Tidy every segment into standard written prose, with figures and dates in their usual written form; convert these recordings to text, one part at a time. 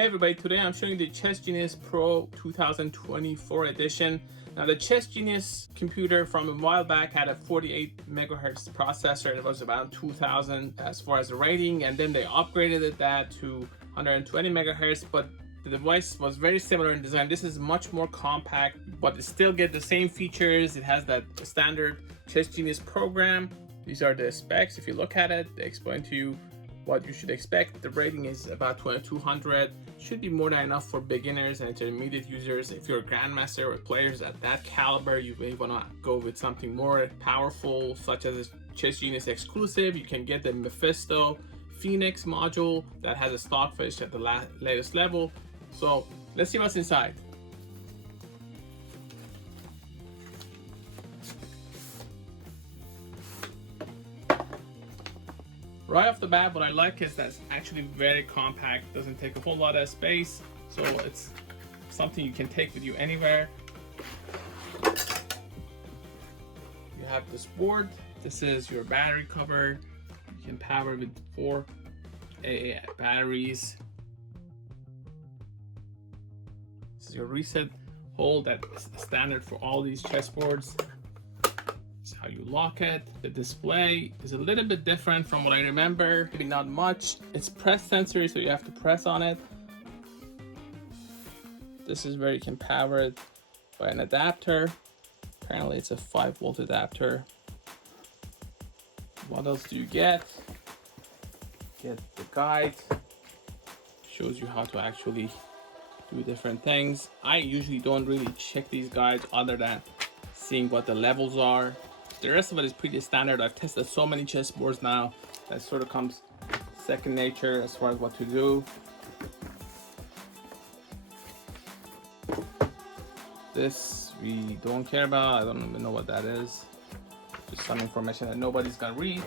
Hey everybody, today I'm showing you the ChessGenius Pro 2024 edition. Now the ChessGenius computer from a while back had a 48 megahertz processor. It was around 2000 as far as the rating, and then they upgraded that to 120 megahertz, but the device was very similar in design. This is much more compact, but it still gets the same features. It has that standard ChessGenius program. These are the specs. If you look at it, they explain to you what you should expect. The rating is about 2200. Should be more than enough for beginners and intermediate users. If you're a grandmaster or players at that caliber, you may want to go with something more powerful, such as a ChessGenius exclusive. You can get the Mephisto Phoenix module that has a stock fish at the latest level. So let's see what's inside. Right off the bat, what I like is that it's actually very compact, doesn't take a whole lot of space, so it's something you can take with you anywhere. You have this board. This is your battery cover. You can power with 4 AA batteries. This is your reset hole that's standard for all these chessboards. How you lock it. The display is a little bit different from what I remember, maybe not much. It's press sensory, so you have to press on it. This is where you can power it by an adapter. Apparently it's a 5-volt adapter. What else do you get? Get the guide. Shows you how to actually do different things. I usually don't really check these guides other than seeing what the levels are. The rest of it is pretty standard. I've tested so many chessboards now that sort of comes second nature as far as what to do. This we don't care about. I don't even know what that is. Just some information that nobody's gonna read.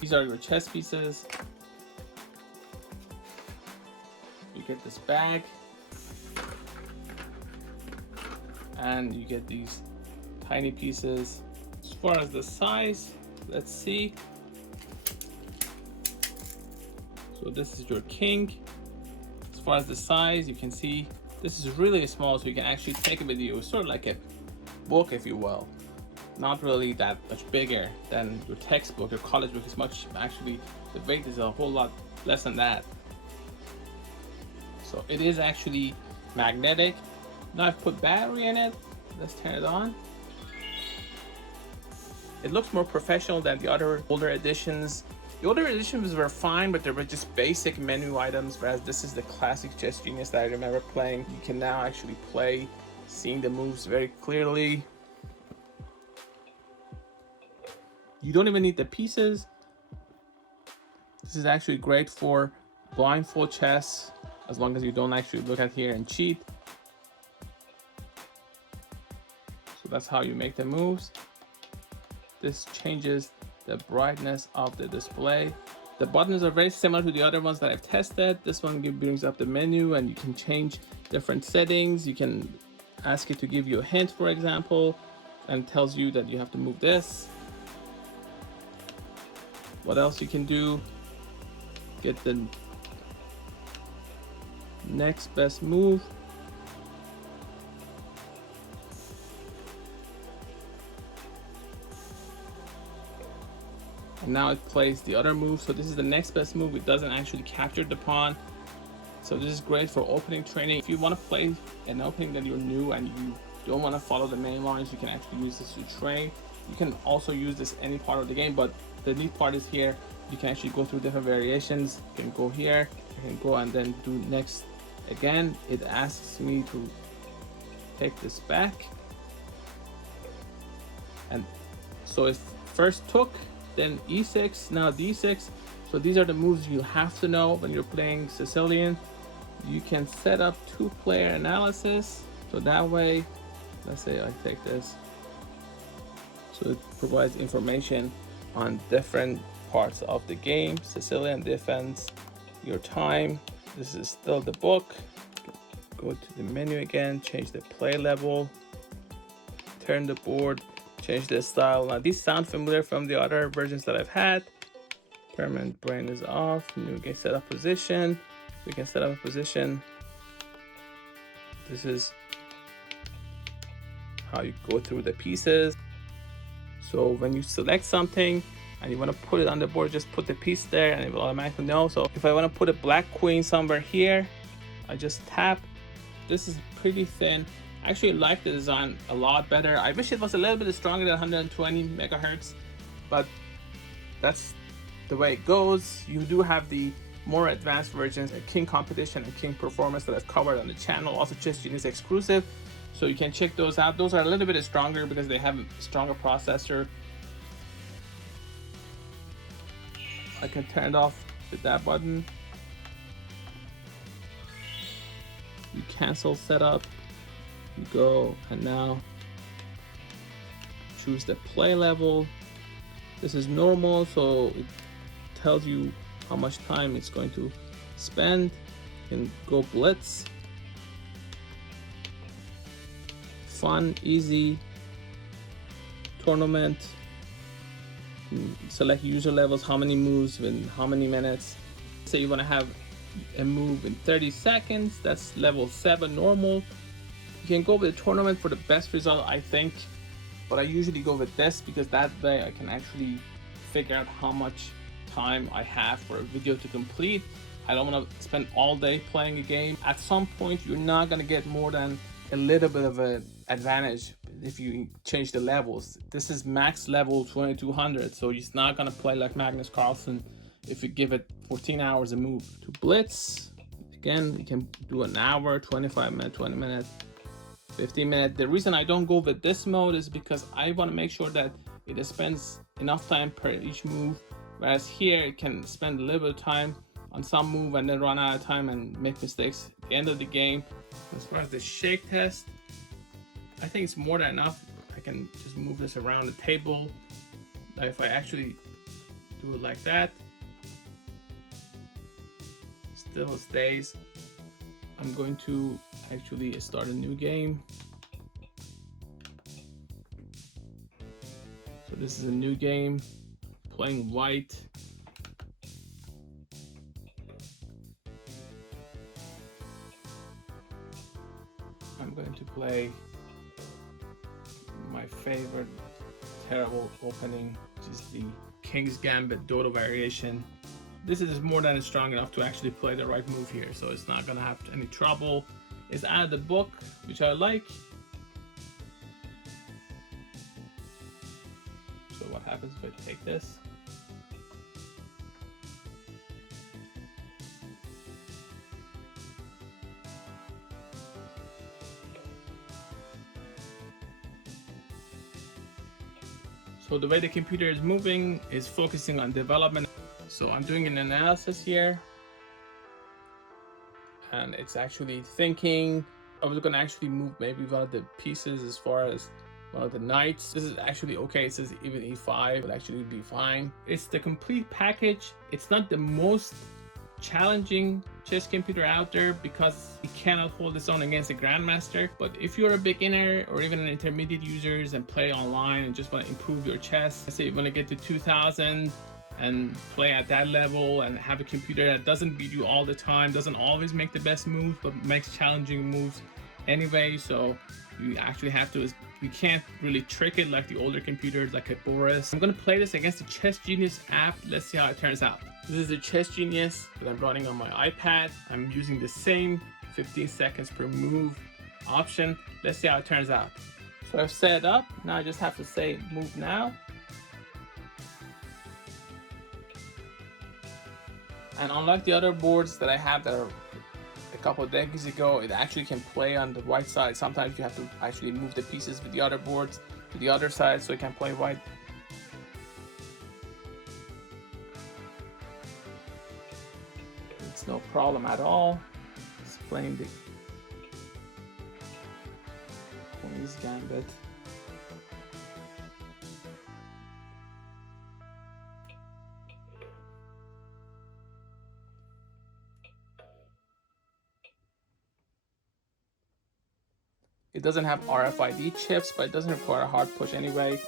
These are your chess pieces. You get this bag, and you get these tiny pieces. As far as the size, let's see. So this is your king. As far as the size, you can see this is really small, so you can actually take it with you. It's sort of like a book, if you will. Not really that much bigger than your textbook. Your college book is much, actually the weight is a whole lot less than that. So it is actually magnetic. Now I've put battery in it. Let's turn it on. It looks more professional than the other older editions. The older editions were fine, but they were just basic menu items, whereas this is the classic ChessGenius that I remember playing. You can now actually play, seeing the moves very clearly. You don't even need the pieces. This is actually great for blindfold chess, as long as you don't actually look at here and cheat. That's how you make the moves. This changes the brightness of the display. The buttons are very similar to the other ones that I've tested. This one brings up the menu and you can change different settings. You can ask it to give you a hint, for example, and tells you that you have to move this. What else you can do? Get the next best move. And now it plays the other move. So this is the next best move. It doesn't actually capture the pawn. So this is great for opening training. If you want to play an opening that you're new and you don't want to follow the main lines, you can actually use this to train. You can also use this any part of the game, but the neat part is here. You can actually go through different variations. You can go here, you can go and then do next again. It asks me to take this back. And so it first took, then e6, now d6. So these are the moves you have to know when you're playing Sicilian. You can set up 2-player analysis. So that way, let's say I take this. So it provides information on different parts of the game. Sicilian defense, your time. This is still the book. Go to the menu again, change the play level, turn the board, change the style. Now these sound familiar from the other versions that I've had. Experiment brain is off. New game set up position. We can set up a position. This is how you go through the pieces. So when you select something and you want to put it on the board, just put the piece there and it will automatically know. So if I want to put a black queen somewhere here, I just tap. This is pretty thin. I actually like the design a lot better. I wish it was a little bit stronger than 120 megahertz, but that's the way it goes. You do have the more advanced versions, King Competition and King Performance, that I've covered on the channel, also ChessGenius exclusive. So you can check those out. Those are a little bit stronger because they have a stronger processor. I can turn it off with that button. You cancel setup, you go, and now choose the play level. This is normal, so it tells you how much time it's going to spend. You can go blitz. Fun, easy, tournament. Select user levels, how many moves in how many minutes. Say you want to have a move in 30 seconds, that's level 7 normal. You can go with a tournament for the best result, I think, but I usually go with this because that way I can actually figure out how much time I have for a video to complete. I don't want to spend all day playing a game. At some point you're not going to get more than a little bit of an advantage if you change the levels. This is max level 2200, so it's not going to play like Magnus Carlsen if you give it 14 hours a move. To blitz, again, you can do an hour, 25 minutes, 20 minutes, 15 minutes. The reason I don't go with this mode is because I want to make sure that it spends enough time per each move, whereas here it can spend a little bit of time on some move and then run out of time and make mistakes at the end of the game. As far as the shake test, I think it's more than enough. I can just move this around the table. Now if I actually do it like that, still stays. I'm going to actually start a new game. So this is a new game, playing white. I'm going to play my favorite terrible opening, which is the King's Gambit Dodo variation. This is more than strong enough to actually play the right move here, so it's not gonna have any trouble. It's out of the book, which I like. So what happens if I take this? So the way the computer is moving is focusing on development. So I'm doing an analysis here, and it's actually thinking. I was gonna actually move maybe one of the pieces as far as one of the knights. This is actually okay. It says even e5 would actually be fine. It's the complete package. It's not the most challenging chess computer out there because it cannot hold its own against a grandmaster. But if you're a beginner or even an intermediate users and play online and just want to improve your chess, let's say you want to get to 2000 and play at that level and have a computer that doesn't beat you all the time, doesn't always make the best moves, but makes challenging moves anyway. So you actually have to, you can't really trick it like the older computers like a Boris. I'm gonna play this against the ChessGenius app. Let's see how it turns out. This is the ChessGenius that I'm running on my iPad. I'm using the same 15 seconds per move option. Let's see how it turns out. So I've set it up. Now I just have to say move now. And unlike the other boards that I have that are a couple of decades ago, it actually can play on the white side. Sometimes you have to actually move the pieces with the other boards to the other side so it can play white. It's no problem at all. It's playing the Queen's Gambit. It doesn't have RFID chips, but it doesn't require a hard push anyway.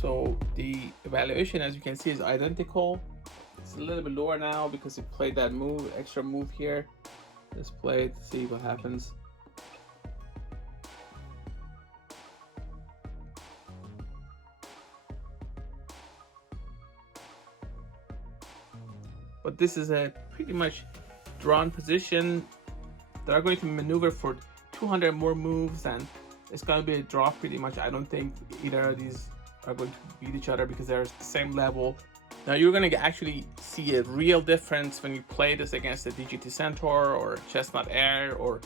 So the evaluation, as you can see, is identical. It's a little bit lower now because he played that move, extra move here. Let's play it, see what happens. But this is a pretty much drawn position. They're going to maneuver for 200 more moves, and it's going to be a draw pretty much. I don't think either of these are going to beat each other because they're the same level. Now you're going to actually see a real difference when you play this against the DGT Centaur or Chestnut Air or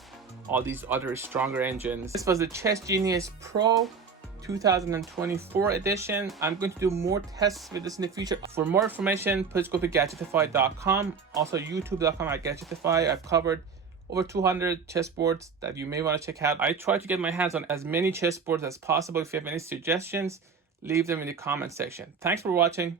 all these other stronger engines. This was the ChessGenius Pro 2024 edition. I'm going to do more tests with this in the future. For more information, please go to Gadgetify.com, also youtube.com/Gadgetify. I've covered over 200 chessboards that you may want to check out. I try to get my hands on as many chessboards as possible. If you have any suggestions, leave them in the comment section. Thanks for watching.